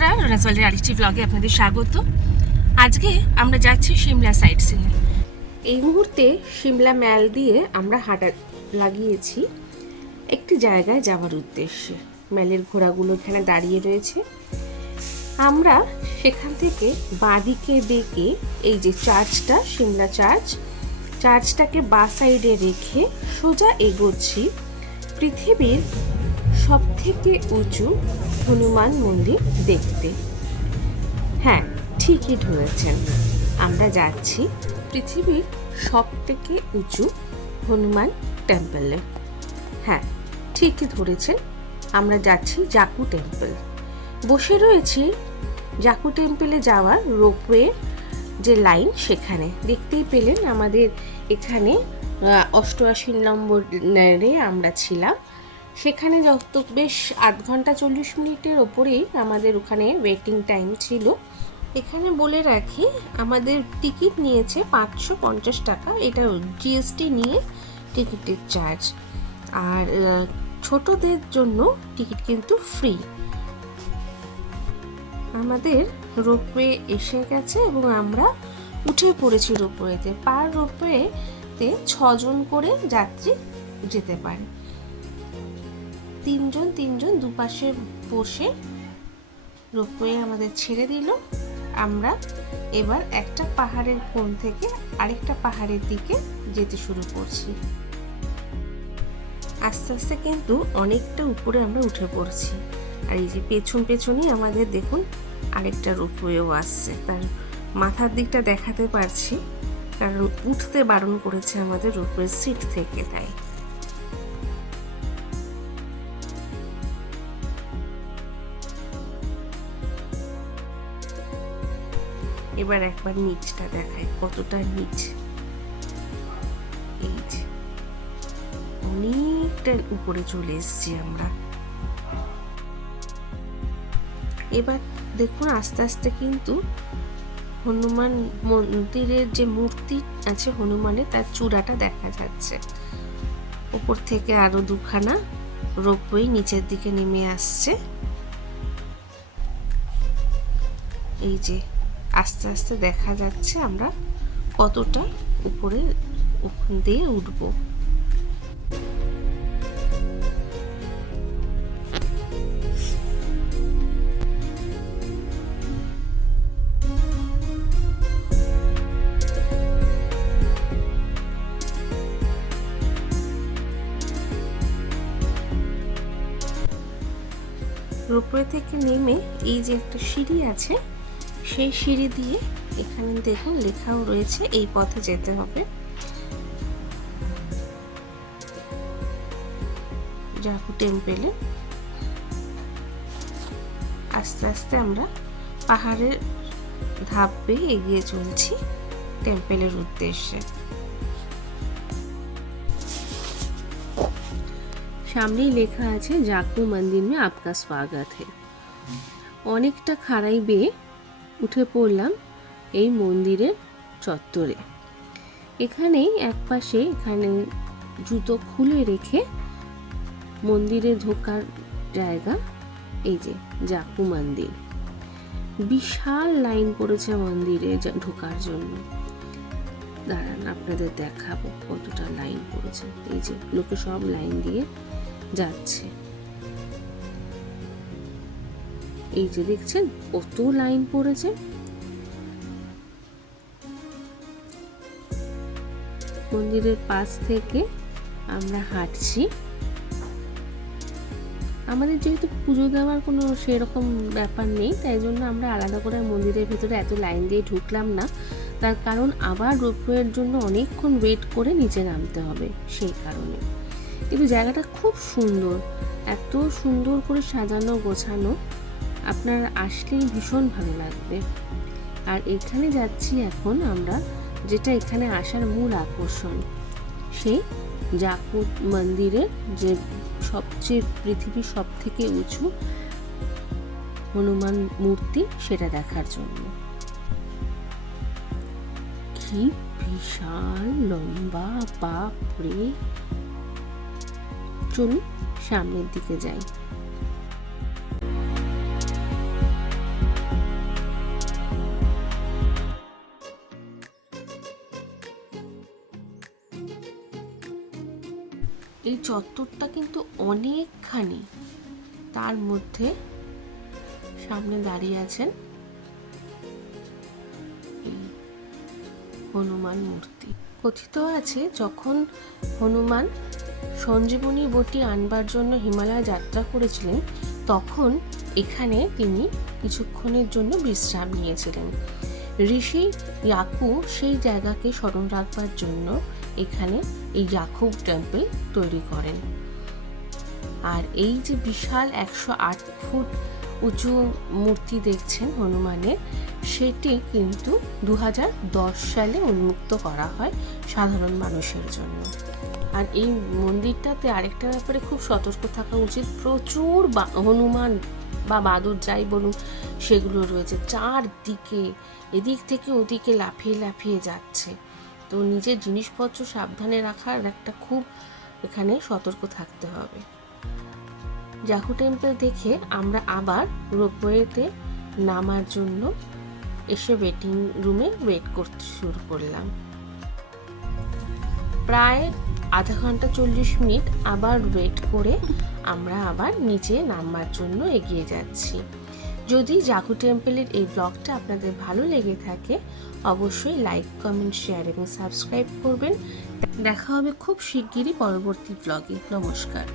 বন্ধুরা, রাজওয়ালের আরেকটি ব্লগে আপনাদের স্বাগত। আজকে আমরা যাচ্ছি সিমলা সাইট সিইং। এই মুহূর্তে সিমলা ম্যাল দিয়ে আমরা হাঁটা লাগিয়েছি একটি জায়গায় যাওয়ার উদ্দেশ্যে। ম্যালের ঘোড়াগুলো এখানে দাঁড়িয়ে রয়েছে। আমরা সেখান থেকে বাঁদিকে বেঁকে এই যে চার্চটা, সিমলা চার্চটাকে বাঁ সাইডে রেখে সোজা এগোচ্ছি পৃথিবীর সবথেকে উঁচু হনুমান মন্দির দেখতে। হ্যাঁ, ঠিকই ধরেছেন, আমরা যাচ্ছি পৃথিবীর সবথেকে উঁচু হনুমান টেম্পলে। হ্যাঁ, ঠিকই ধরেছেন, আমরা যাচ্ছি জাকু টেম্পল। বসে রয়েছি জাকু টেম্পলে যাওয়ার রোপওয়ে যে লাইন, সেখানে দেখতেই পেলেন আমাদের এখানে 88 নম্বরে আমরা ছিলাম। সেখানে যত বেশ 8 ঘন্টা 40 মিনিটের ওপরেই আমাদের ওখানে ওয়েটিং টাইম ছিল। এখানে বলে রাখি, আমাদের টিকিট নিয়েছে 550 টাকা, এটা জিএসটি নিয়ে টিকিটের চার্জ। আর ছোটদের জন্য টিকিট কিন্তু ফ্রি। আমাদের রোপওয়ে এসে গেছে এবং আমরা উঠে পড়েছি রোপওয়েতে। পার রোপওয়েতে 6 জন করে যাত্রী যেতে পারে। তিনজন দুপাশে বসে রোপওয়ে আমাদের ছেড়ে দিল। আমরা এবার একটা পাহাড়ের কোণ থেকে আরেকটা পাহাড়ের দিকে যেতে শুরু করছি। আস্তে আস্তে কিন্তু অনেকটা উপরে আমরা উঠে পড়ছি। আর এই যে পেছনই আমাদের দেখুন আরেকটা রোপওয়েও আসছে। তার মাথার দিকটা দেখাতে পারছি, কারণ উঠতে বারণ করেছে আমাদের রোপওয়ে সিট থেকে, তাই। এবার একবার নিচটা দেখায়, কতটা নিচ। এই যে অনেকটা উপরে চলে এসেছি আমরা। এবার দেখুন আস্তে আস্তে কিন্তু হনুমান মন্দিরের যে মূর্তি আছে হনুমানের, তার চূড়াটা দেখা যাচ্ছে। উপর থেকে আরো দুখানা রোপওয়ে নিচের দিকে নেমে আসছে। এই যে আস্তে আস্তে দেখা যাচ্ছে আমরা কতটা উপরে ওখান দিয়ে উঠবো। রোপওয়ে থেকে নেমে এই যে একটা সিঁড়ি আছে, সেই সিঁড়ি দিয়ে এখানে দেখুন লেখাও রয়েছে এই পথে যেতে হবে। জাকু টেম্পলে আস্তে আস্তে আমরা পাহাড়ের ধাপ বেয়ে এগিয়ে চলছি টেম্পলের উদ্দেশ্যে। সামনেই লেখা আছে জাকু মন্দির মে আপকা স্বাগত হে। অনেকটা খাড়াই বেয়ে উঠে পড়লাম এই মন্দিরের চত্বরে। এখানেই একপাশে এখানে জুতো খুলে রেখে মন্দিরে ঢোকার জায়গা। এই যে জাকু মন্দির, বিশাল লাইন পড়েছে মন্দিরে ঢোকার জন্য। দাঁড়ান আপনাদের দেখাবো কতটা লাইন পড়েছে। এই যে লোকে সব লাইন দিয়ে যাচ্ছে। এই যে দেখছেন কত লাইন পড়েছে। মন্দিরের পাশ থেকে আমরা হাঁটছি। আমাদের যেহেতু পুজো দেওয়ার কোনো সেরকম ব্যাপার নেই, তাই জন্য আমরা আলাদা করে মন্দিরের ভেতরে এত লাইন দিয়ে ঢুকলাম না। তার কারণ আবার রোপওয়ের জন্য অনেকক্ষণ ওয়েট করে নিচে নামতে হবে, সেই কারণে। কিন্তু জায়গাটা খুব সুন্দর, এত সুন্দর করে সাজানো গোছানো, আপনার আসলেই ভীষণ ভালো লাগবে। আর এখানে যাচ্ছি এখন আমরা, যেটা এখানে আসার মূল আকর্ষণ, সেই জাকু মন্দিরের যে সবচেয়ে পৃথিবীর সব থেকে উঁচু হনুমান মূর্তি, সেটা দেখার জন্য। কি বিশাল লম্বা, বাপরে! চলুন সামনের দিকে যাই। চত্বরটা কিন্তু অনেকখানি, তার মধ্যে সামনে দাঁড়িয়ে আছেন এই হনুমান মূর্তি। কথিত আছে যখন হনুমান সঞ্জীবনী বটি আনবার জন্য হিমালয় যাত্রা করেছিলেন, তখন এখানে তিনি কিছুক্ষণের জন্য বিশ্রাম নিয়েছিলেন। ঋষি ইয়াকু সেই জায়গাকে স্মরণ রাখবার জন্য এখানে এই ইয়াকুব টেম্পল তৈরি করেন। আর এই যে বিশাল 108 ফুট উঁচু মূর্তি দেখছেন হনুমানের, সেটি কিন্তু 2010 সালে উন্মুক্ত করা হয় সাধারণ মানুষের জন্য। আর এই মন্দিরটাতে আরেকটা ব্যাপারে খুব সতর্ক থাকা উচিত, প্রচুর হনুমান বা বাদুড় যাই বলুন সেগুলো রয়েছে চারদিকে, এদিক থেকে ওদিকে লাফিয়ে লাফিয়ে যাচ্ছে। তো নিজের জিনিসপত্র সাবধানে রাখার একটা খুব এখানে সতর্ক থাকতে হবে। জাকু টেম্পল দেখে আমরা আবার রোপওয়েতে নামার জন্য এসে ওয়েটিং রুমে ওয়েট করতে শুরু করলাম। প্রায় আধা ঘন্টা 40 মিনিট আবার ওয়েট করে আমরা আবার নিচে নামবার জন্য এগিয়ে যাচ্ছি। যদি জাকু টেম্পলের এই ব্লগটা আপনাদের ভালো লেগে থাকে, অবশ্যই লাইক, কমেন্ট, শেয়ার এবং সাবস্ক্রাইব করবেন। দেখা হবে খুব শিগগিরই পরবর্তী ব্লগে। নমস্কার।